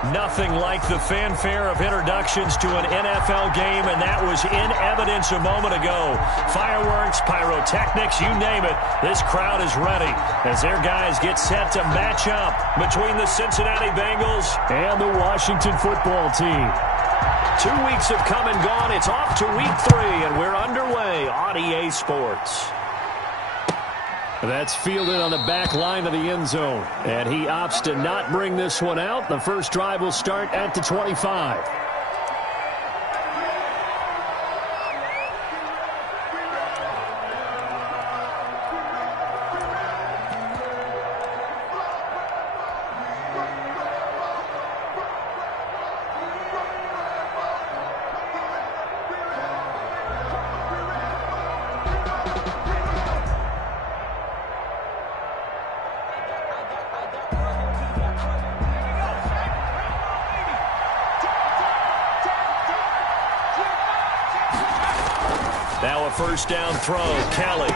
Nothing like the fanfare of introductions to an NFL game, and that was in evidence a moment ago. Fireworks, pyrotechnics, you name it. This crowd is ready as their guys get set to match up between the Cincinnati Bengals and the Washington football team. 2 weeks have come and gone. It's off to week 3, and we're underway on EA Sports. That's fielded on the back line of the end zone. And he opts to not bring this one out. The first drive will start at the 25. Now a first down throw. Kelly.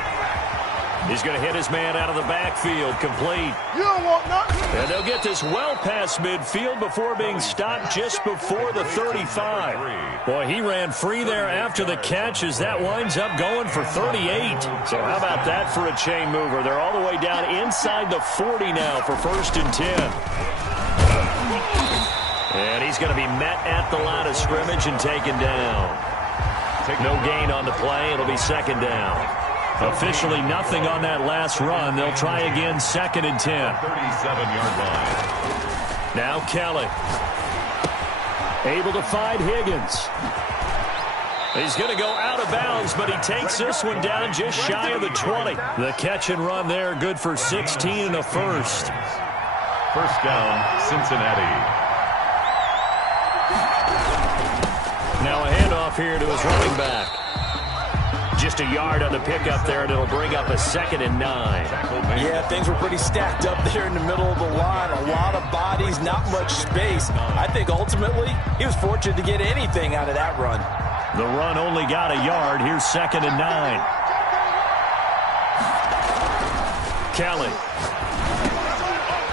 He's going to hit his man out of the backfield. Complete. You don't want nothing. And they'll get this well past midfield before being stopped just before the 35. Boy, he ran free there after the catch as that winds up going for 38. So how about that for a chain mover? They're all the way down inside the 40 now for 1st and 10. And he's going to be met at the line of scrimmage and taken down. No gain on the play. It'll be 2nd down. Officially nothing on that last run. They'll try again 2nd and 10. 37-yard line. Now Kelly. Able to find Higgins. He's going to go out of bounds, but he takes this one down just shy of the 20. The catch and run there, good for 16 and a first. First down, Cincinnati. Now a handoff here to his running back. Just a yard on the pickup there, and it'll bring up a 2nd and 9. Yeah, things were pretty stacked up there in the middle of the line. A lot of bodies, not much space. I think ultimately he was fortunate to get anything out of that run. The run only got a yard. Here's 2nd and 9. Kelly.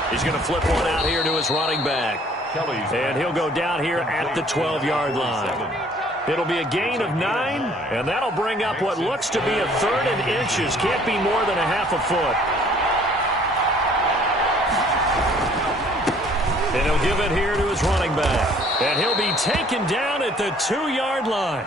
He's going to flip one out here to his running back. And he'll go down here at the 12-yard line. It'll be a gain of 9, and that'll bring up what looks to be a 3rd and inches. Can't be more than a half a foot. And he'll give it here to his running back. And he'll be taken down at the 2-yard line.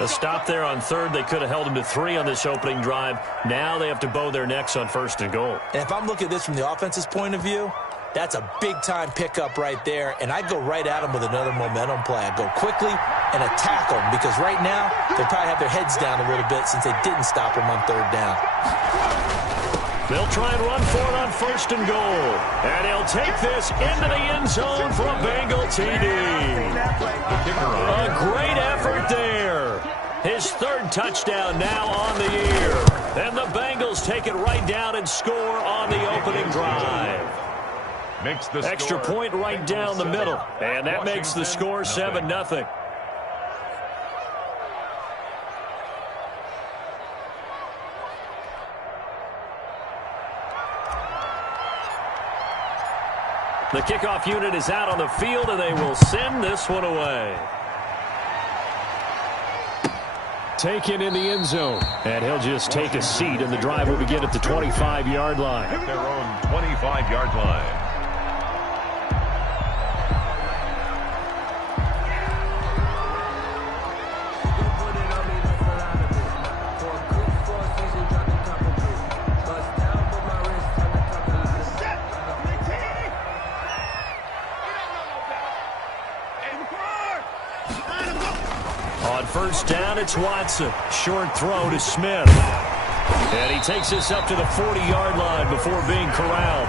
A stop there on 3rd. They could have held him to 3 on this opening drive. Now they have to bow their necks on 1st and goal. And if I'm looking at this from the offense's point of view, that's a big-time pickup right there, and I'd go right at him with another momentum play. I'd go quickly and attack them because right now they probably have their heads down a little bit since they didn't stop him on 3rd down. They'll try and run for it on 1st and goal. And he'll take this into the end zone for a Bengal TD. A great effort there. His 3rd touchdown now on the year. And the Bengals take it right down and score on the opening drive. Extra point right down the middle. And that makes the score 7-0. The kickoff unit is out on the field, and they will send this one away. Taken in the end zone. And he'll just take a seat, and the drive will begin at the 25-yard line. At their own 25-yard line. On 1st down, it's Watson. Short throw to Smith. And he takes this up to the 40-yard line before being corralled.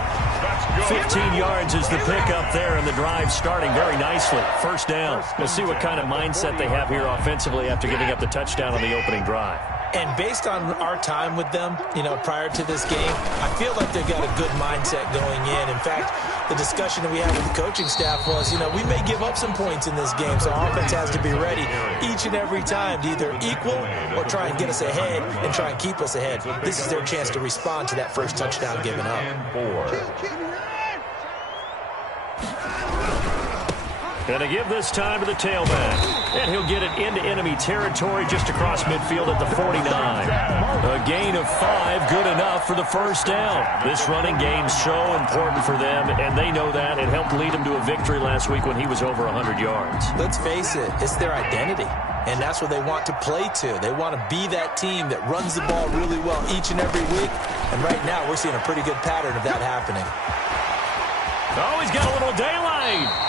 15 yards is the pickup there, and the drive starting very nicely. 1st down. We'll see what kind of mindset they have here offensively after giving up the touchdown on the opening drive. And based on our time with them, prior to this game, I feel like they've got a good mindset going in. In fact, the discussion that we had with the coaching staff was, we may give up some points in this game, so our offense has to be ready each and every time to either equal or try and get us ahead and try and keep us ahead. This is their chance to respond to that first touchdown given up. And to give this time to the tailback. And he'll get it into enemy territory just across midfield at the 49. A gain of 5, good enough for the first down. This running game's so important for them, and they know that. It helped lead them to a victory last week when he was over 100 yards. Let's face it, it's their identity. And that's what they want to play to. They want to be that team that runs the ball really well each and every week. And right now, we're seeing a pretty good pattern of that happening. Oh, he's got a little daylight.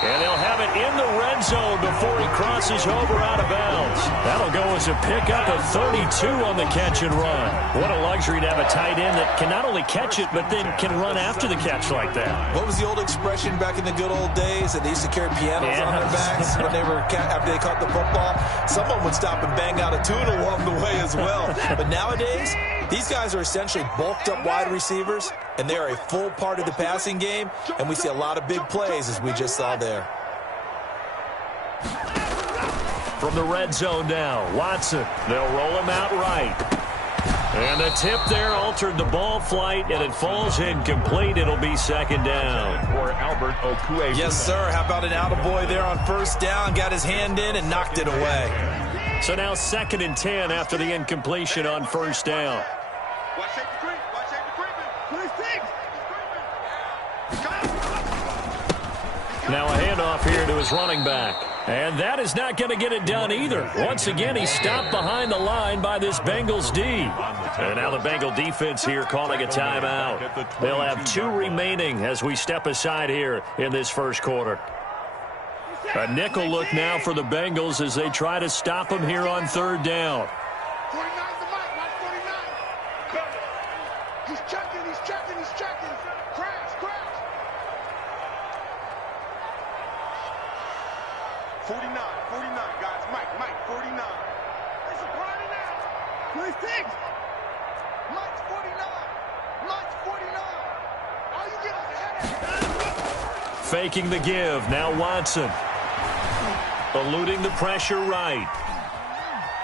And they'll have it in the red zone before he crosses over out of bounds. That'll go as a pickup of 32 on the catch and run. What a luxury to have a tight end that can not only catch it, but then can run after the catch like that. What was the old expression back in the good old days that they used to carry pianos on their backs when they were after they caught the football? Someone would stop and bang out a tune along the way as well. But nowadays, these guys are essentially bulked up wide receivers, and they are a full part of the passing game, and we see a lot of big plays as we just saw there. From the red zone now, Watson. They'll roll him out right. And the tip there altered the ball flight, and it falls incomplete. It'll be second down. For Albert Okue. Yes, sir. How about an attaboy there on first down? Got his hand in and knocked it away. So now 2nd and 10 after the incompletion on first down. Now a handoff here to his running back. And that is not going to get it done either. Once again, he's stopped behind the line by this Bengals D. And now the Bengal defense here calling a timeout. They'll have 2 remaining as we step aside here in this first quarter. A nickel look now for the Bengals as they try to stop him here on third down. 49's the mic, watch 49. He's checking, he's checking, he's checking. Crash, crash. 49, guys. Mike, 49. It's a party now. 26. Mike's 49. Mike's 49. All you get is a headache. Faking the give. Now Watson. Eluding the pressure right.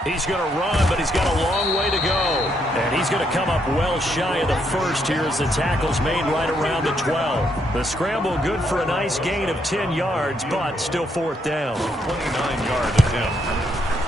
He's going to run, but he's got a long way to go. And he's going to come up well shy of the first here as the tackle's made right around the 12. The scramble good for a nice gain of 10 yards, but still fourth down. 29-yard attempt.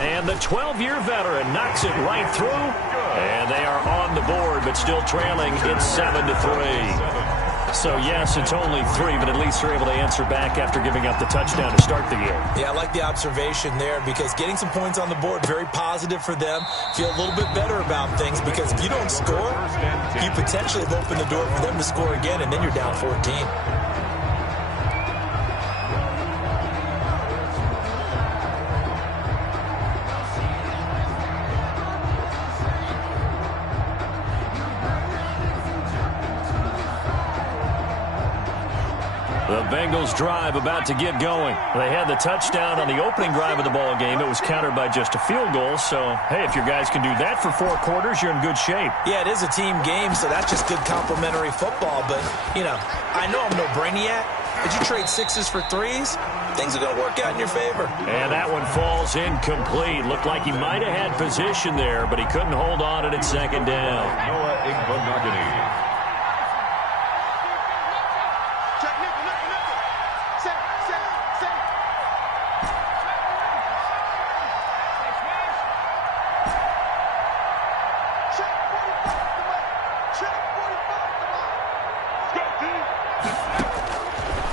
And the 12-year veteran knocks it right through. And they are on the board, but still trailing. It's 7-3. So, yes, it's only 3, but at least they're able to answer back after giving up the touchdown to start the game. Yeah, I like the observation there because getting some points on the board, very positive for them. Feel a little bit better about things because if you don't score, you potentially have opened the door for them to score again, and then you're down 14. The Bengals drive about to get going. They had the touchdown on the opening drive of the ball game. It was countered by just a field goal. So, hey, if your guys can do that for 4 quarters, you're in good shape. Yeah, it is a team game, so that's just good complimentary football. But, you know, I know I'm no brainiac, but you trade 6s for 3s, things are going to work out in your favor. And that one falls incomplete. Looked like he might have had position there, but he couldn't hold on it at second down. Noah Igbinoghene.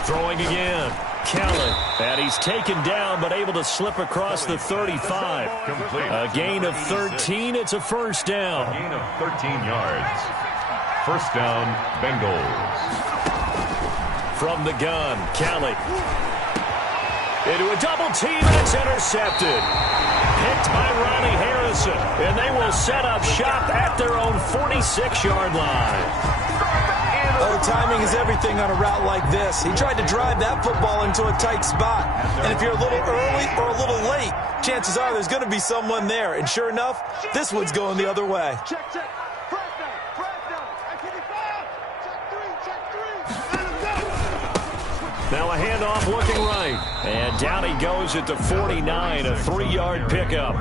Throwing again. Kelly. And he's taken down, but able to slip across the 35. A gain of 13. It's a first down. A gain of 13 yards. First down, Bengals. From the gun, Kelly. Into a double team, and it's intercepted. Picked by Ronnie Harrison. And they will set up shop at their own 46-yard line. Oh, timing is everything on a route like this. He tried to drive that football into a tight spot. And if you're a little early or a little late, chances are there's going to be someone there. And sure enough, this one's going the other way. Check. Press down. Activity 5. Check 3. Now a handoff looking right. And down he goes at the 49, a 3-yard pickup.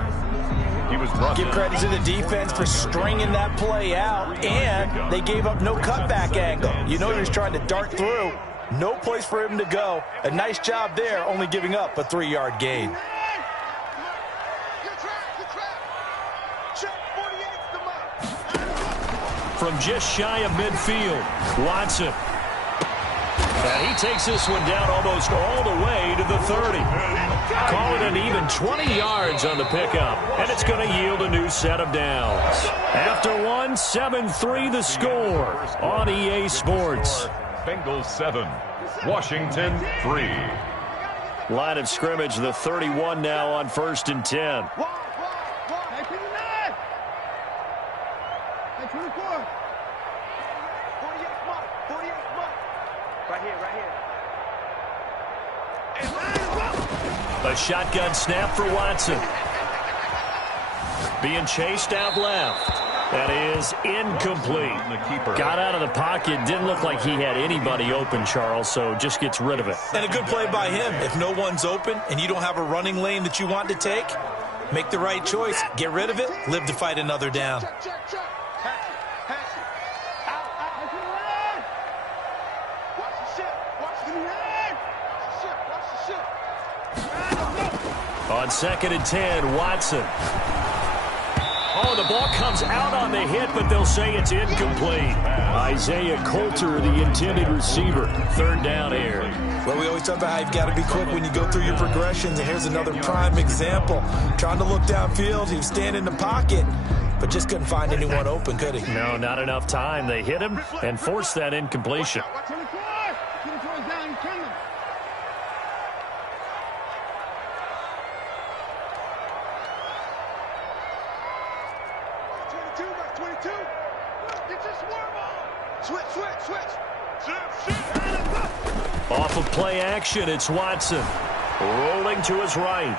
He was brought Give credit to the defense for stringing that play out, and they gave up no cutback angle. You know he was trying to dart through. No place for him to go. A nice job there, only giving up a 3-yard gain. From just shy of midfield, Watson. And he takes this one down almost all the way to the 30. Call it an even 20 yards on the pickup, and it's going to yield a new set of downs. After one, 7-3 the score on EA Sports. Bengals 7, Washington 3. Line of scrimmage, the 31 now on 1st and 10. A shotgun snap for Watson. Being chased out left. That is incomplete. Got out of the pocket. Didn't look like he had anybody open, Charles, so just gets rid of it. And a good play by him. If no one's open and you don't have a running lane that you want to take, make the right choice. Get rid of it. Live to fight another down. On 2nd and 10, Watson. Oh, the ball comes out on the hit, but they'll say it's incomplete. Isaiah Coulter, the intended receiver. 3rd down here. Well, we always talk about how you've got to be quick when you go through your progressions, and here's another prime example. Trying to look downfield, he was standing in the pocket, but just couldn't find anyone open, could he? No, not enough time. They hit him and forced that incompletion. Off of play action, it's Watson. Rolling to his right.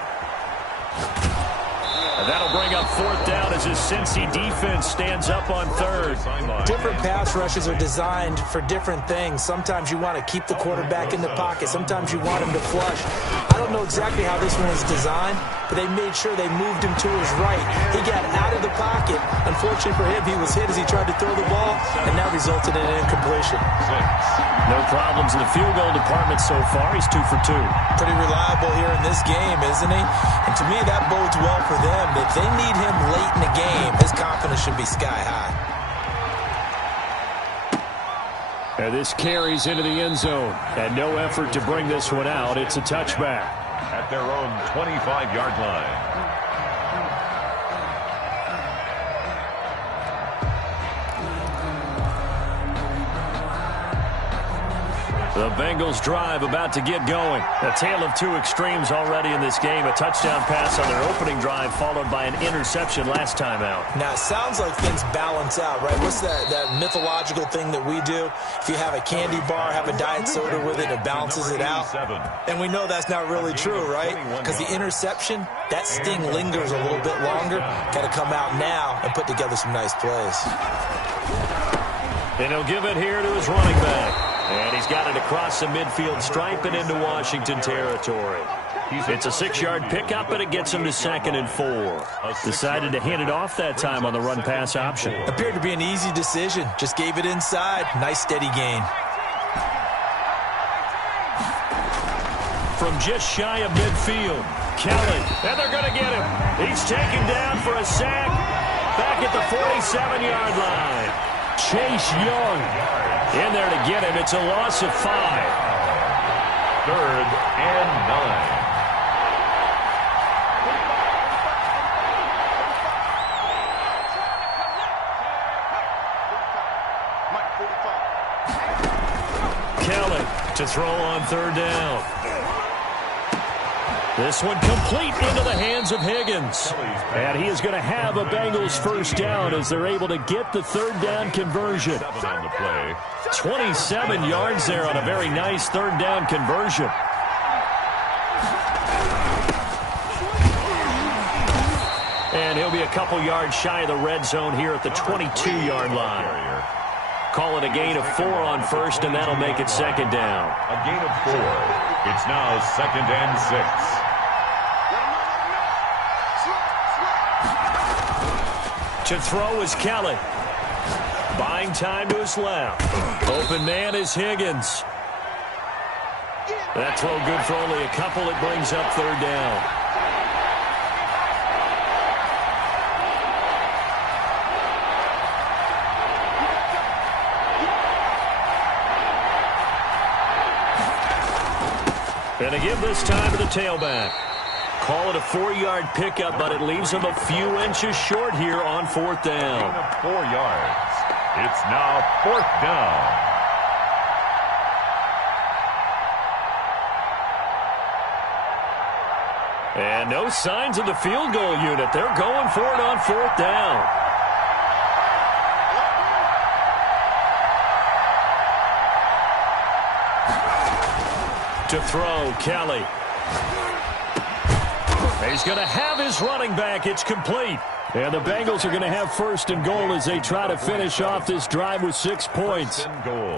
And that'll bring up 4th down as his Cincy defense stands up on 3rd. Different pass rushes are designed for different things. Sometimes you want to keep the quarterback in the pocket. Sometimes you want him to flush. I don't know exactly how this one was designed, but they made sure they moved him to his right. He got out of the pocket. Unfortunately for him, he was hit as he tried to throw the ball, and that resulted in an incompletion. No problems in the field goal department so far. He's 2 for 2. Pretty reliable here in this game, isn't he? And to me, that bodes well for them. If they need him late in the game, his confidence should be sky high. And this carries into the end zone. And no effort to bring this one out. It's a touchback. At their own 25-yard line. The Bengals drive about to get going. A tale of 2 extremes already in this game. A touchdown pass on their opening drive followed by an interception last time out. Now, it sounds like things balance out, right? What's that mythological thing that we do? If you have a candy bar, have a diet soda with it, it balances it out. And we know that's not really true, right? Because the interception, that sting lingers a little bit longer. Got to come out now and put together some nice plays. And he'll give it here to his running back. And he's got it across the midfield stripe and into Washington territory. It's a 6-yard pickup, and it gets him to 2nd and 4. Decided to hand it off that time on the run-pass option. Appeared to be an easy decision. Just gave it inside. Nice, steady gain. From just shy of midfield, Kelly. And they're going to get him. He's taken down for a sack back at the 47-yard line. Chase Young in there to get him. It's a loss of 5. 3rd and 9. Kelly to throw on 3rd down. This one complete into the hands of Higgins. And he is going to have a Bengals 1st down as they're able to get the 3rd down conversion. 27 yards there on a very nice 3rd down conversion. And he'll be a couple yards shy of the red zone here at the 22-yard line. Call it a gain of 4 on 1st, and that'll make it 2nd down. A gain of 4. It's now 2nd and 6. To throw is Kelly. Buying time to his left. Open man is Higgins. That throw good for only a couple. It brings up third down. And a give this time to the tailback. Call it a 4-yard pickup, but it leaves him a few inches short here on fourth down. 4 yards. It's now fourth down. And no signs of the field goal unit. They're going for it on fourth down. To throw, Kelly. He's going to have his running back. It's complete. And the Bengals are going to have first and goal as they try to finish off this drive with 6 points.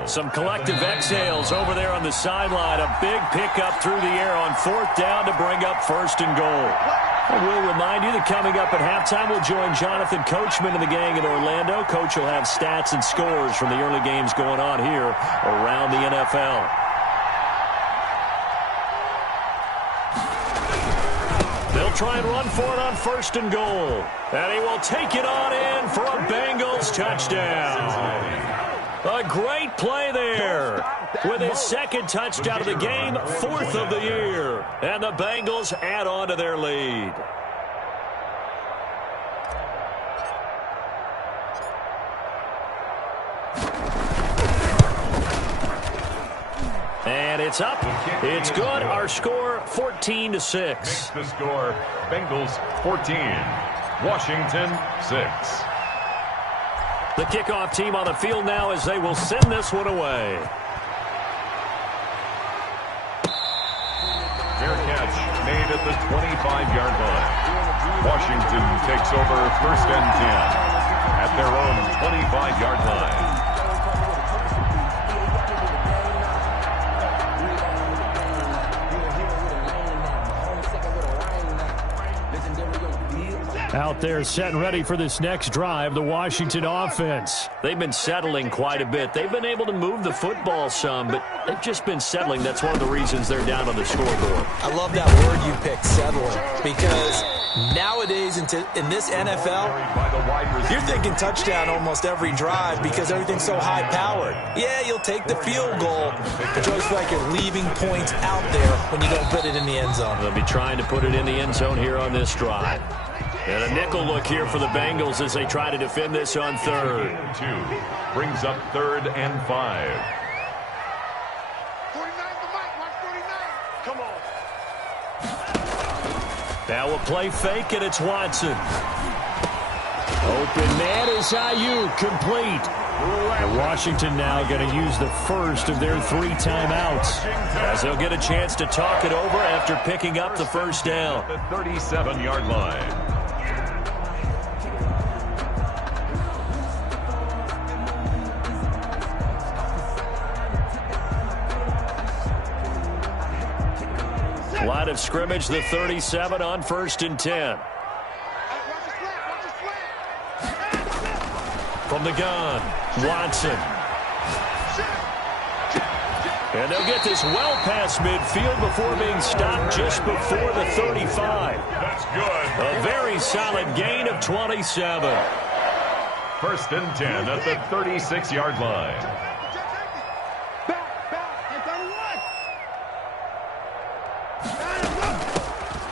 Some collective exhales over there on the sideline. A big pickup through the air on fourth down to bring up first and goal. And we'll remind you that coming up at halftime, we'll join Jonathan Coachman and the gang in Orlando. Coach will have stats and scores from the early games going on here around the NFL. They'll try and run for it on first and goal. And he will take it on in for a Bengals touchdown. A great play there. With his second touchdown of the game, 4th of the year. And the Bengals add on to their lead. And it's up. It's good. Our score, 14-6. The score, Bengals 14, Washington 6. The kickoff team on the field now as they will send this one away. Fair catch made at the 25-yard line. Washington takes over first and 10 at their own 25-yard line. Out there set and ready for this next drive, the Washington offense. They've been settling quite a bit. They've been able to move the football some, but they've just been settling. That's one of the reasons they're down on the scoreboard. I love that word you picked, settling, because nowadays in this NFL, you're thinking touchdown almost every drive because everything's so high-powered. Yeah, you'll take the field goal, but you always feel like you're leaving points out there when you don't put it in the end zone. They'll be trying to put it in the end zone here on this drive. And a nickel look here for the Bengals as they try to defend this on third. 2 brings up 3rd and 5. 49 the mic, watch 49. Come on. Now a play fake, and it's Watson. Open man is Ayuk, complete. And Washington now going to use the first of their 3 timeouts as they'll get a chance to talk it over after picking up the first down. The 37-yard line. Line of scrimmage, the 37 on first and 10. From the gun, Watson. And they'll get this well past midfield before being stopped just before the 35. That's good. A very solid gain of 27. First and 10 at the 36-yard line.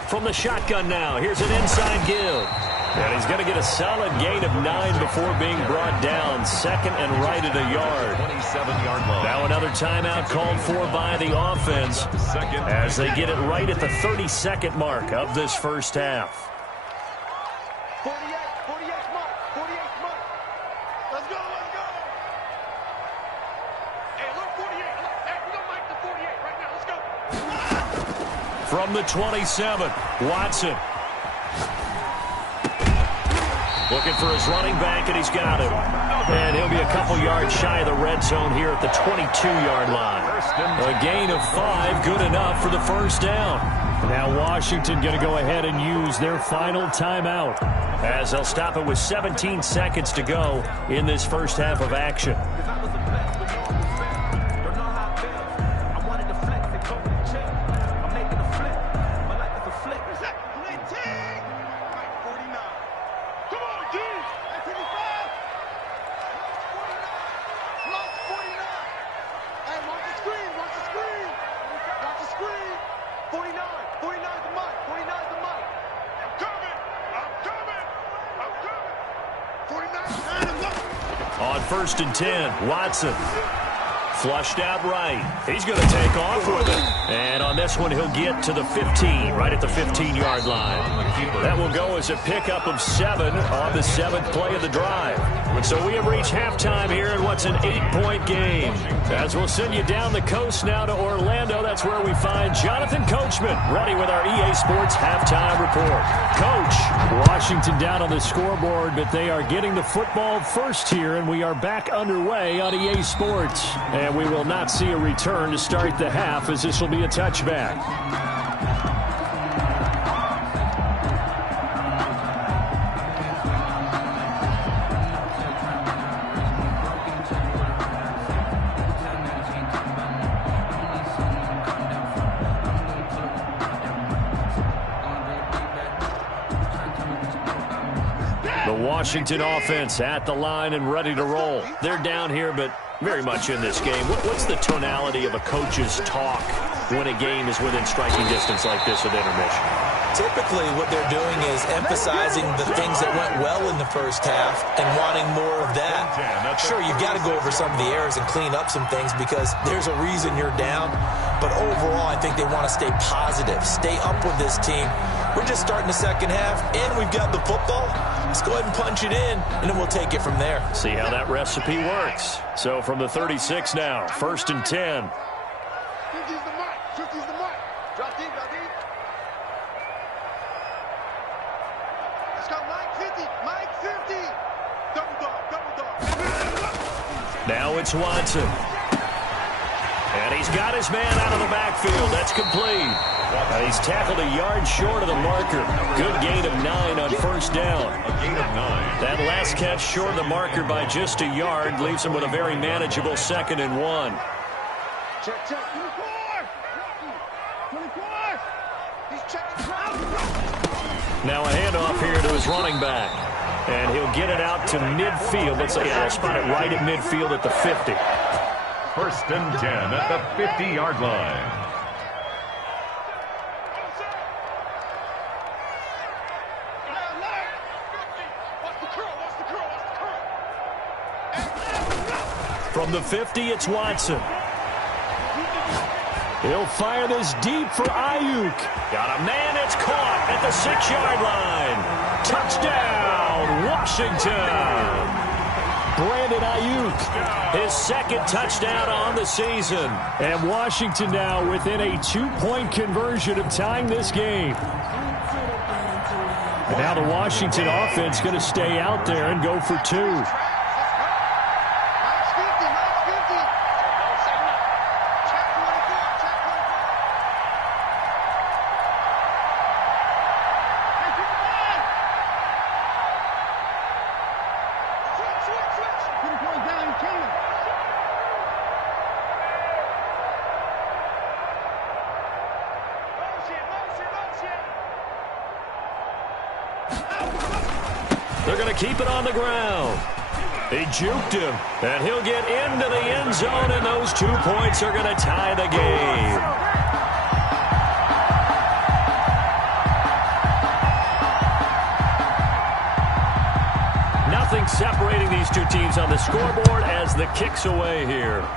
From the shotgun now, here's an inside give. And he's going to get a solid gain of 9 before being brought down. Second and right at a yard. 27-yard line. Now another timeout called for by the offense as they get it right at the 32nd mark of this first half. 48 mark, 48 mark. Let's go. Hey, look, 48. Hey, we don't like the 48 right now. Let's go. From the 27, Watson. Looking for his running back, and he's got him. And he'll be a couple yards shy of the red zone here at the 22-yard line. A gain of 5, good enough for the first down. Now Washington going to go ahead and use their final timeout as they'll stop it with 17 seconds to go in this first half of action. first and 10. Watson. Flushed out right. He's going to take off with it. And on this one, he'll get to the 15, right at the 15-yard line. That will go as a pickup of 7 on the 7th play of the drive. So we have reached halftime here in what's an 8-point game. As we'll send you down the coast now to Orlando, that's where we find Jonathan Coachman, ready with our EA Sports halftime report. Coach, Washington down on the scoreboard, but they are getting the football first here, and we are back underway on EA Sports. And we will not see a return to start the half, as this will be a touchback. The Washington offense at the line and ready to roll. They're down here, but very much in this game. What's the tonality of a coach's talk when a game is within striking distance like this at intermission? Typically, what they're doing is emphasizing the things that went well in the first half and wanting more of that. Sure, you've got to go over some of the errors and clean up some things because there's a reason you're down. But overall, I think they want to stay positive, stay up with this team. We're just starting the second half, and we've got the football. Let's go ahead and punch it in, and then we'll take it from there. See how that recipe works. So from the 36 now, first and 10. 50's the mark. 50's the mark. Drop deep, drop deep. Let's go, Mike 50. Mike 50. Double dog, double dog. Now it's Watson. And he's got his man out of the backfield. That's complete. He's tackled a yard short of the marker. Good gain of 9 on first down. A gain of 9. That last catch short of the marker by just a yard leaves him with a very manageable 2nd and 1. Check, check. 24. 24. He's checking. Now a handoff here to his running back. And he'll get it out to midfield. Let's say he'll spot it right at midfield at the 50. First and 10 at the 50-yard line. From the 50, it's Watson. He'll fire this deep for Ayuk. Got a man, it's caught at the 6-yard line. Touchdown, Washington. Brandon Ayuk, his 2nd touchdown on the season. And Washington now within a 2-point conversion of tying this game. And now the Washington offense going to stay out there and go for 2. They're going to keep it on the ground. He juked him, and he'll get into the end zone, and those 2 points are going to tie the game. Nothing separating these two teams on the scoreboard as the kick's away here.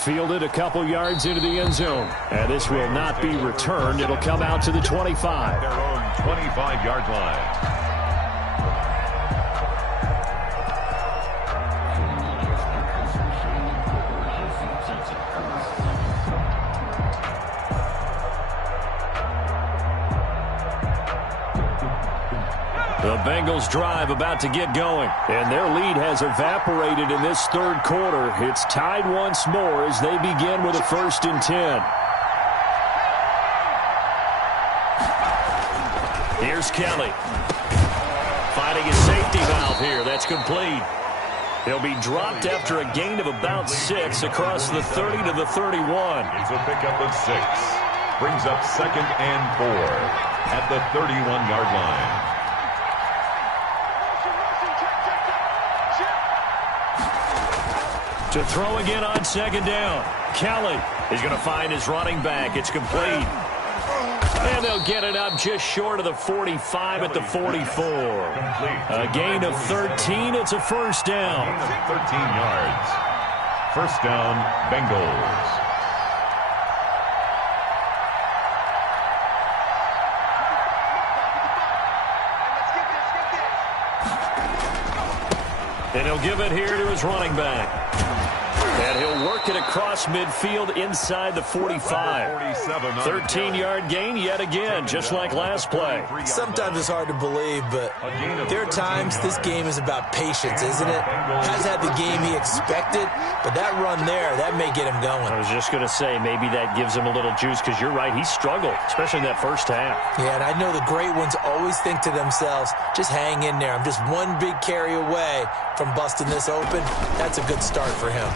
Fielded a couple yards into the end zone. And this will not be returned. It'll come out to the 25. Their own 25-yard line. The Bengals drive about to get going, and their lead has evaporated in this third quarter. It's tied once more as they begin with a first and 10. Here's Kelly. Finding his safety valve here. That's complete. He'll be dropped after a gain of about 6 across the 30 to the 31. It's a pickup of 6. Brings up 2nd and 4 at the 31-yard line. To throw again on 2nd down. Kelly is going to find his running back. It's complete. And they'll get it up just short of the 45 at the 44. A gain of 13. It's a first down. 13 yards. First down, Bengals. And he'll give it here to his running back. And he'll work it across midfield inside the 45. 13-yard gain yet again, just like last play. Sometimes it's hard to believe, but there are times this game is about patience, isn't it? Has had the game he expected, but that run there, that may get him going. I was just going to say, maybe that gives him a little juice, because you're right, he struggled, especially in that first half. Yeah, and I know the great ones always think to themselves, just hang in there. I'm just one big carry away from busting this open. That's a good start for him.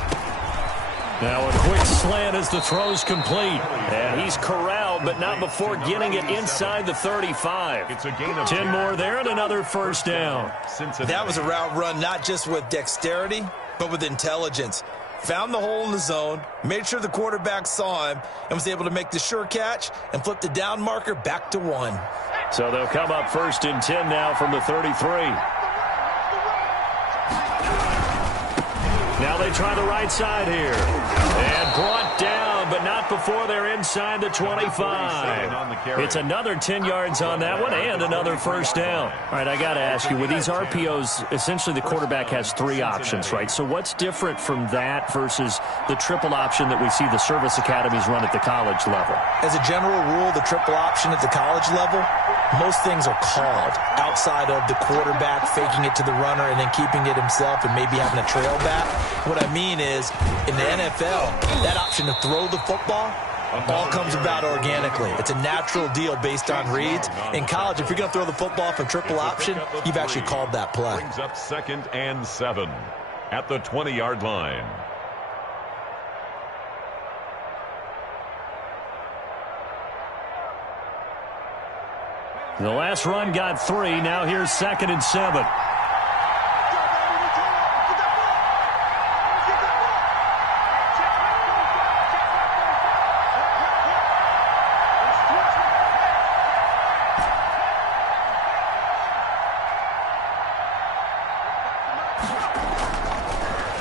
Now a quick slant as the throw's complete. And he's corralled, but not before getting it inside the 35. It's a gain of 10 more there and another first down. That was a route run not just with dexterity, but with intelligence. Found the hole in the zone, made sure the quarterback saw him, and was able to make the sure catch and flip the down marker back to 1. So they'll come up first and 10 now from the 33. Now they try the right side here. And brought down, but not before they're inside the 25. It's another 10 yards on that one and another first down. All right, I got to ask you, with these RPOs, essentially the quarterback has 3 options, right? So what's different from that versus the triple option that we see the service academies run at the college level? As a general rule, the triple option at the college level, most things are called outside of the quarterback faking it to the runner and then keeping it himself and maybe having a trail back. What I mean is, in the NFL, that option to throw the football all comes about organically. It's a natural deal based on reads. In college, if you're going to throw the football from triple option, you've actually called that play. Brings up 2nd and 7 at the 20-yard line. The last run got 3. Now here's 2nd and 7.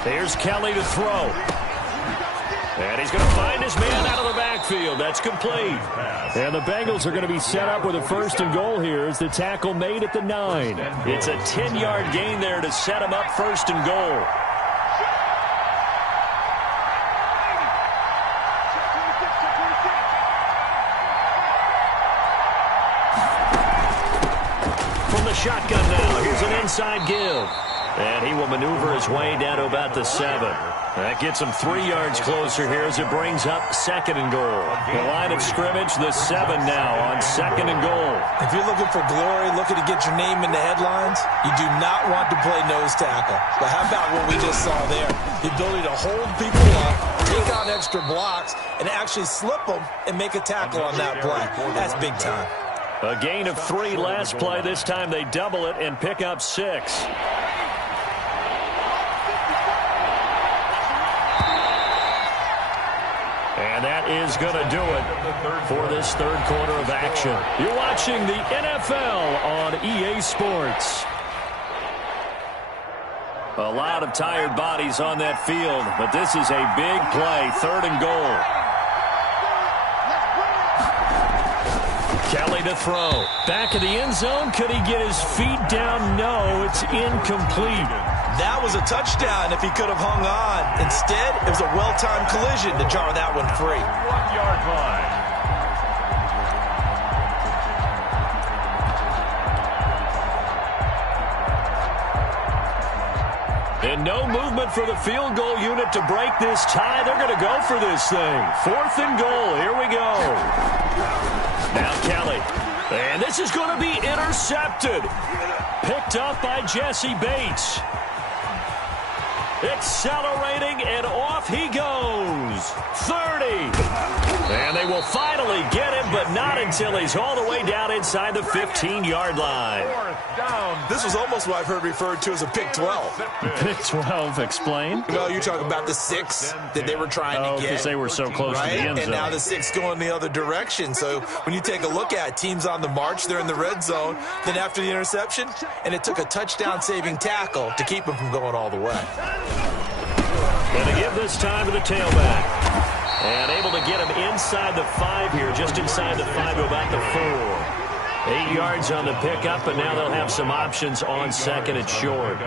Here's Kelly to throw. And he's going to find his man out of the backfield. That's complete. And the Bengals are going to be set up with a first and goal here as the tackle made at the 9. It's a 10-yard gain there to set him up first and goal. From the shotgun now, here's an inside give. And he will maneuver his way down to about the 7. That gets him 3 yards closer here as it brings up 2nd and goal. The line of scrimmage, the 7 now on 2nd and goal. If you're looking for glory, looking to get your name in the headlines, you do not want to play nose tackle. But how about what we just saw there? The ability to hold people up, take on extra blocks, and actually slip them and make a tackle on that play. That's big time. A gain of 3 last play. This time they double it and pick up 6. And that is going to do it for this third quarter of action. You're watching the NFL on EA Sports. A lot of tired bodies on that field, but this is a big play, 3rd and goal. Kelly to throw. Back of the end zone. Could he get his feet down? No, it's incomplete. That was a touchdown if he could have hung on. Instead, it was a well-timed collision to jar that one free. 1-yard line. And no movement for the field goal unit to break this tie. They're going to go for this thing. 4th and goal. Here we go. Now Kelly. And this is going to be intercepted. Picked up by Jesse Bates. Accelerating, and off he goes. 30. And they will finally get him, but not until he's all the way down inside the 15-yard line. This was almost what I've heard referred to as a pick 12. Pick 12, explain? Well, you're talking about the 6 that they were trying to get. Because they were so close to the end zone. And now the 6 going the other direction. So when you take a look at teams on the march, they're in the red zone. Then after the interception, and it took a touchdown-saving tackle to keep him from going all the way. Going to give this time to the tailback. And able to get him inside the 5 here, just inside the 5 to about the 4. 8 yards on the pickup, and now they'll have some options on second and short.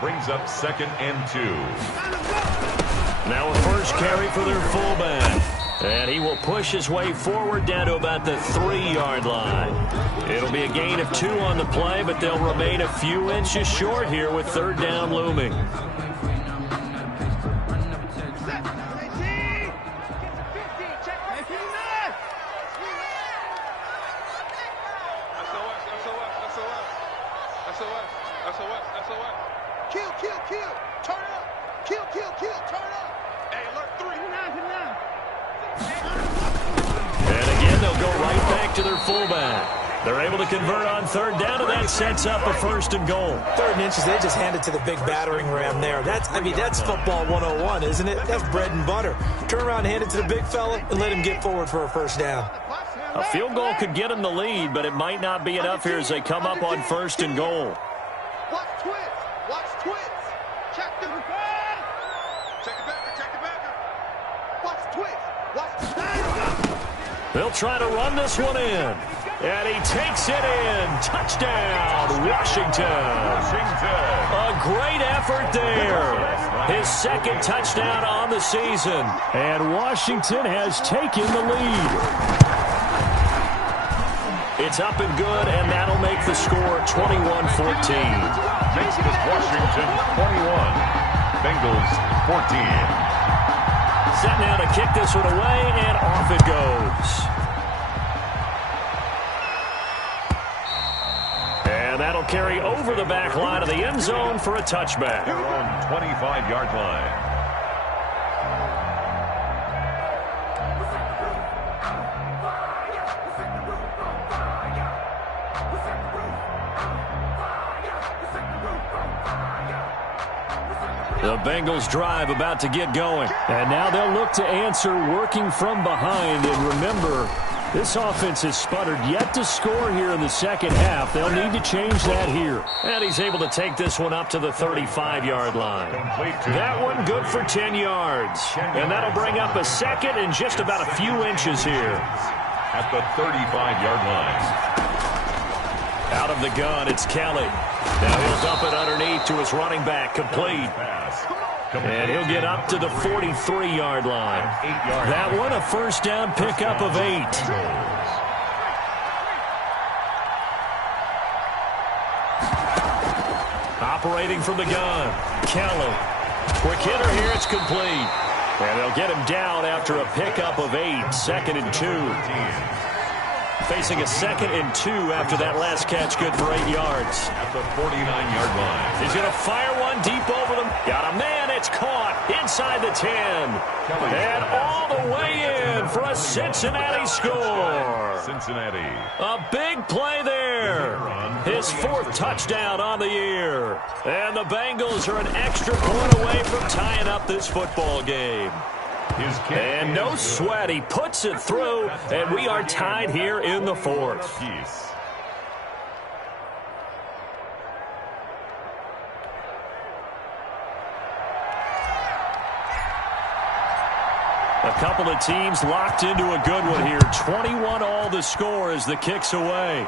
Brings up 2nd and 2. Now a first carry for their fullback. And he will push his way forward down to about the 3-yard line. It'll be a gain of 2 on the play, but they'll remain a few inches short here with 3rd down looming. To their fullback. They're able to convert on 3rd down, and that sets up a 1st and goal. 3rd and inches, they just hand it to the big battering ram there. That's football 101, isn't it? That's bread and butter. Turn around and hand it to the big fella and let him get forward for a 1st down. A field goal could get him the lead, but it might not be enough here as they come up on 1st and goal. Watch twist. Watch twist. Check the back. Check it back. Watch twist. Watch twist. They'll try to run this one in. And he takes it in. Touchdown, Washington. A great effort there. His 2nd touchdown on the season. And Washington has taken the lead. It's up and good, and that'll make the score 21-14. Makes this Washington 21. Bengals 14. Set now to kick this one away, and off it goes. And that'll carry over the back line of the end zone for a touchback. Their own 25-yard line. The Bengals drive about to get going. And now they'll look to answer working from behind. And remember, this offense has sputtered yet to score here in the 2nd half. They'll need to change that here. And he's able to take this one up to the 35-yard line. That one good for 10 yards. And that'll bring up a 2nd and just about a few inches here. At the 35-yard line. Out of the gun, it's Kelly. Now he'll dump it underneath to his running back, complete. And he'll get up to the 43-yard line. That one, a 1st down pickup of 8. Operating from the gun, Kelly. Quick hitter here, it's complete. And they'll get him down after a pickup of 8, 2nd and 2. Facing a 2nd and 2 after that last catch, good for 8 yards. At the 49-yard line. He's going to fire one deep over them. Got a man, it's caught inside the 10. And all the way in for a Cincinnati score. Cincinnati. A big play there. His 4th touchdown on the year. And the Bengals are an extra point away from tying up this football game. And no sweat, he puts it through, and we are tied here in the 4th. A couple of teams locked into a good one here. 21 all the score as the kick's away.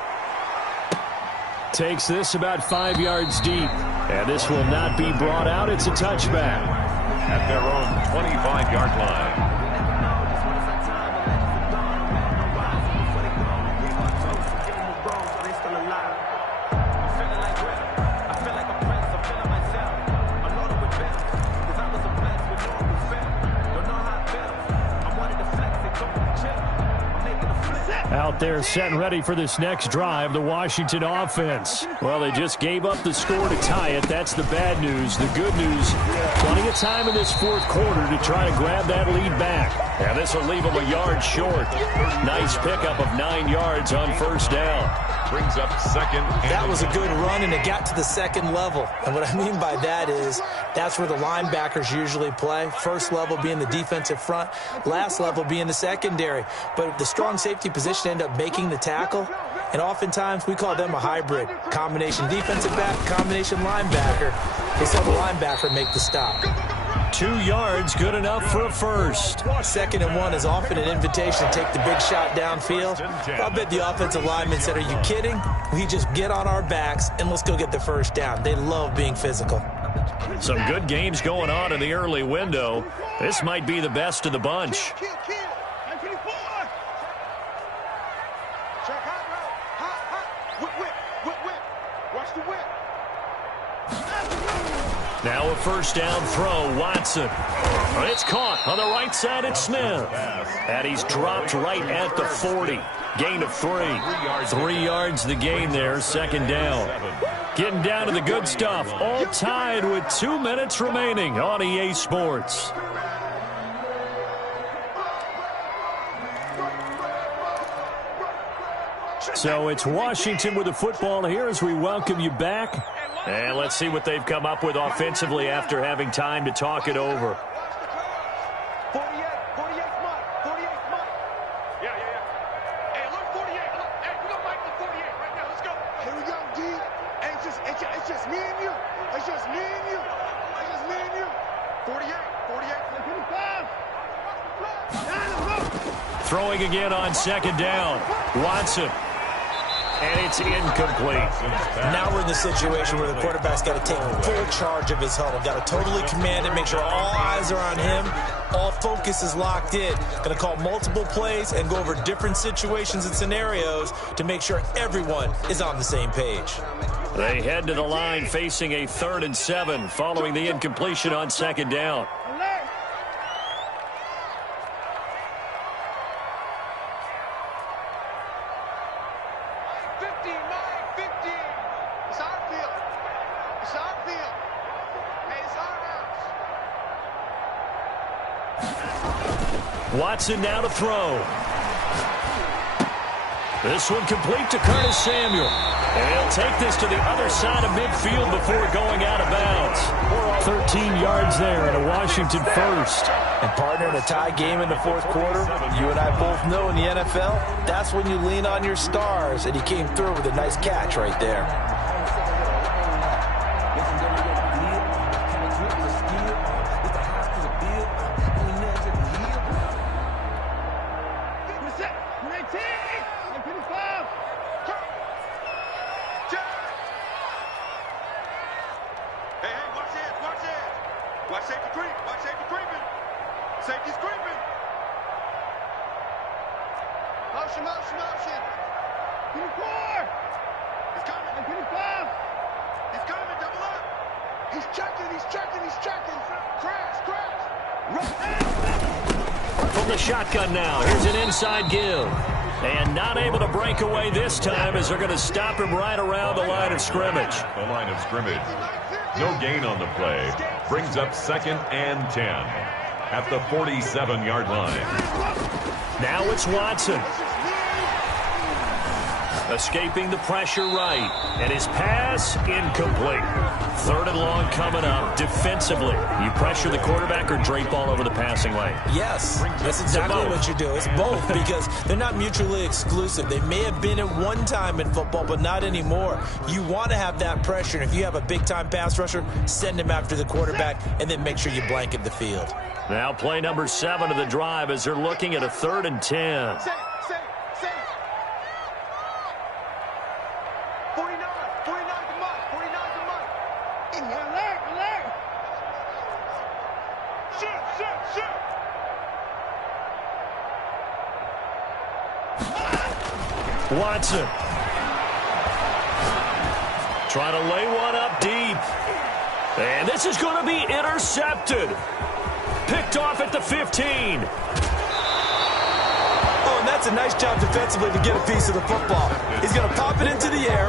Takes this about 5 yards deep, and this will not be brought out. It's a touchback. At their own 25-yard line. Out there set and ready for this next drive, the Washington offense. Well, they just gave up the score to tie it. That's the bad news. The good news, plenty of time in this fourth quarter to try to grab that lead back. And this will leave them a yard short. Nice pickup of 9 yards on first down. Brings up second. That was a good run, and it got to the second level. And what I mean by that is that's where the linebackers usually play. First level being the defensive front, last level being the secondary. But the strong safety position ended up making the tackle, and oftentimes we call them a hybrid. Combination defensive back, combination linebacker. They saw the linebacker make the stop. 2 yards, good enough for a first. 2nd and 1 is often an invitation to take the big shot downfield. I bet the offensive lineman said, are you kidding? We just get on our backs and let's go get the first down. They love being physical. Some good games going on in the early window. This might be the best of the bunch. Now a first down throw, Watson. It's caught on the right side at Smith. And he's dropped right at the 40. Gain of 3. 3 yards the gain there, 2nd down. Getting down to the good stuff. All tied with 2 minutes remaining on EA Sports. So it's Washington with the football here as we welcome you back. And let's see what they've come up with offensively after having time to talk it over. 48 Mike. Yeah. Hey, look, 48. Look, hey, we're going to make the 48 right now. Let's go. Here we go, D. Hey, it's just me and you. It's just me and you. 48. 55. Throwing again on 2nd down. Watson. And it's incomplete. Now we're in the situation where the quarterback's got to take full charge of his huddle. Got to totally command it, make sure all eyes are on him. All focus is locked in. Going to call multiple plays and go over different situations and scenarios to make sure everyone is on the same page. They head to the line facing a 3rd and 7 following the incompletion on 2nd down. Watson now to throw. This one complete to Curtis Samuel. And he'll take this to the other side of midfield before going out of bounds. 13 yards there and a Washington first. And partner, in a tie game in the fourth quarter, you and I both know in the NFL, that's when you lean on your stars. And he came through with a nice catch right there. From the shotgun now, here's an inside give. And not able to break away this time as they're going to stop him right around the line of scrimmage. The line of scrimmage. No gain on the play. Brings up 2nd and 10 at the 47-yard line. Now it's Watson. Escaping the pressure right. And his pass incomplete. 3rd and long coming up defensively. You pressure the quarterback or drape all over the passing lane? Yes, that's exactly what you do. It's both because they're not mutually exclusive. They may have been at one time in football, but not anymore. You want to have that pressure. And if you have a big-time pass rusher, send him after the quarterback and then make sure you blanket the field. Now play number 7 of the drive as they're looking at a 3rd and 10. 49 Watson. Trying to lay one up deep. And this is going to be intercepted. Picked off at the 15. Oh, and that's That's a nice job defensively to get a piece of the football. He's going to pop it into the air,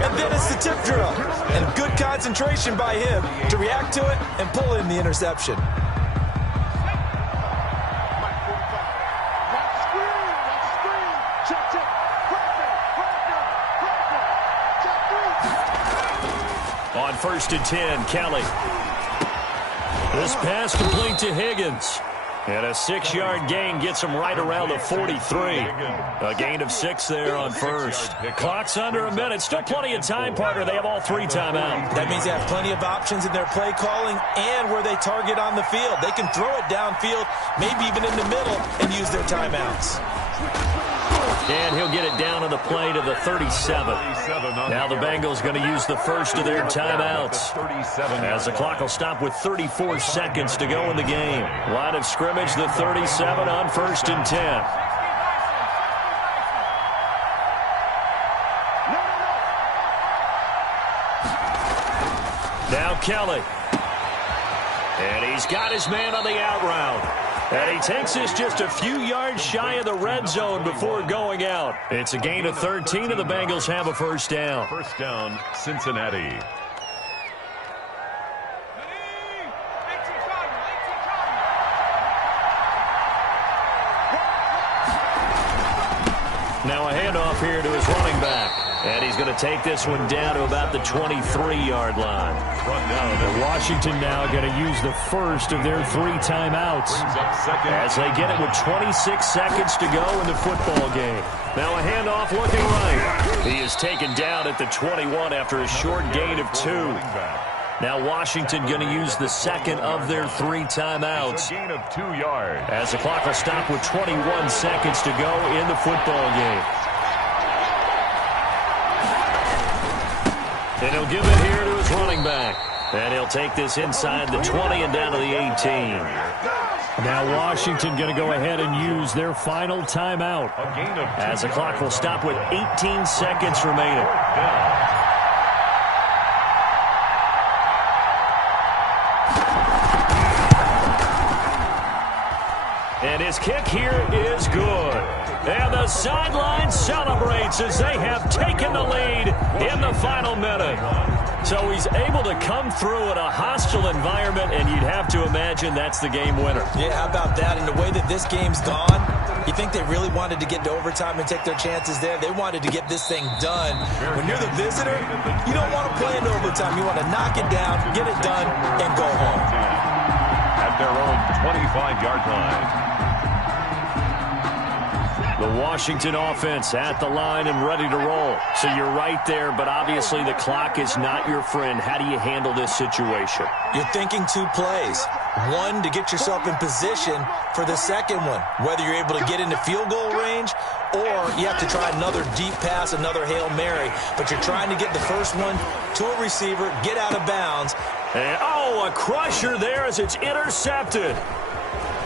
and then it's the tip drill. And good concentration by him to react to it and pull in the interception. On 1st and 10, Kelly. This pass complete to Higgins. And a 6-yard gain gets him right around the 43. A gain of 6 there on first. Clock's under a minute. Still plenty of time, partner. They have all 3 timeouts. That means they have plenty of options in their play calling and where they target on the field. They can throw it downfield, maybe even in the middle, and use their timeouts. And he'll get it down on the play to the 37. Now the Bengals going to use the first of their timeouts, as the clock will stop with 34 seconds to go in the game. Line of scrimmage, the 37 on 1st and 10. Now Kelly. And he's got his man on the out route. And he takes this just a few yards shy of the red zone before going out. It's a gain of 13, and the Bengals have a first down. First down, Cincinnati. Now a handoff here to his running back. And he's going to take this one down to about the 23-yard line. And Washington now going to use the first of their 3 timeouts as they get it with 26 seconds to go in the football game. Now a handoff looking right. He is taken down at the 21 after a short gain of 2. Now Washington going to use the second of their 3 timeouts. A gain of 2 yards. As the clock will stop with 21 seconds to go in the football game. And he'll give it here to his running back. And he'll take this inside the 20 and down to the 18. Now Washington going to go ahead and use their final timeout, as the clock will stop with 18 seconds remaining. And his kick here is good. And the sideline celebrates as they have taken the lead in the final minute. So he's able to come through in a hostile environment, and you'd have to imagine that's the game winner. Yeah, how about that? And the way that this game's gone, you think they really wanted to get to overtime and take their chances there? They wanted to get this thing done. When you're the visitor, you don't want to play into overtime. You want to knock it down, get it done, and go home. At their own 25-yard line. The Washington offense at the line and ready to roll. So you're right there, but obviously the clock is not your friend. How do you handle this situation? You're thinking 2 plays. One, to get yourself in position for the second one, whether you're able to get into field goal range or you have to try another deep pass, another Hail Mary. But you're trying to get the first one to a receiver, get out of bounds. And, a crusher there as it's intercepted.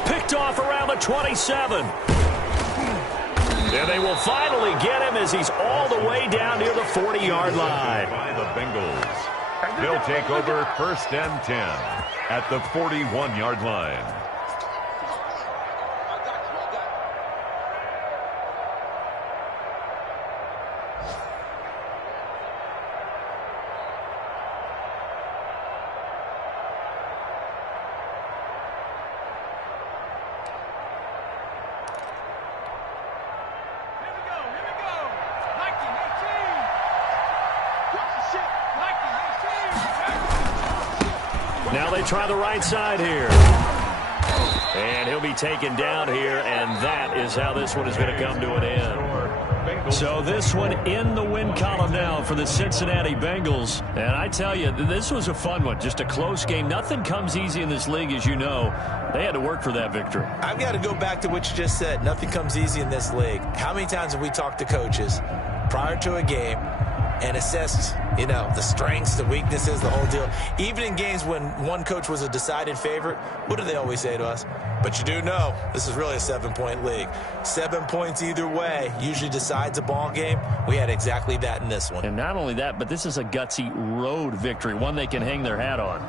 Picked off around the 27. And they will finally get him as he's all the way down near the 40-yard line. By the Bengals. They'll take over 1st and 10 at the 41-yard line. Now they try the right side here. And he'll be taken down here, and that is how this one is going to come to an end. So this one in the win column now for the Cincinnati Bengals. And I tell you, this was a fun one. Just a close game. Nothing comes easy in this league, as you know. They had to work for that victory. I've got to go back to what you just said. Nothing comes easy in this league. How many times have we talked to coaches prior to a game and assessed, the strengths, the weaknesses, the whole deal? Even in games when one coach was a decided favorite, what do they always say to us? But you do know this is really a 7-point league. 7 points either way usually decides a ball game. We had exactly that in this one. And not only that, but this is a gutsy road victory, one they can hang their hat on.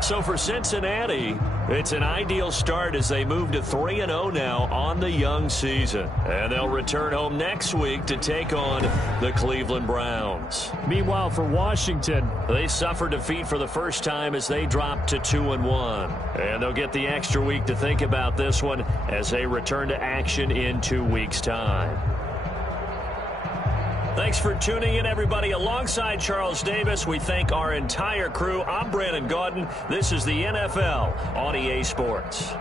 So for Cincinnati, it's an ideal start as they move to 3-0 now on the young season. And they'll return home next week to take on the Cleveland Browns. Meanwhile, for Washington, they suffered defeat for the first time as they dropped to 2-1. And they'll get the extra week to think about this one as they return to action in 2 weeks' time. Thanks for tuning in, everybody. Alongside Charles Davis, we thank our entire crew. I'm Brandon Gaudin. This is the NFL on EA Sports.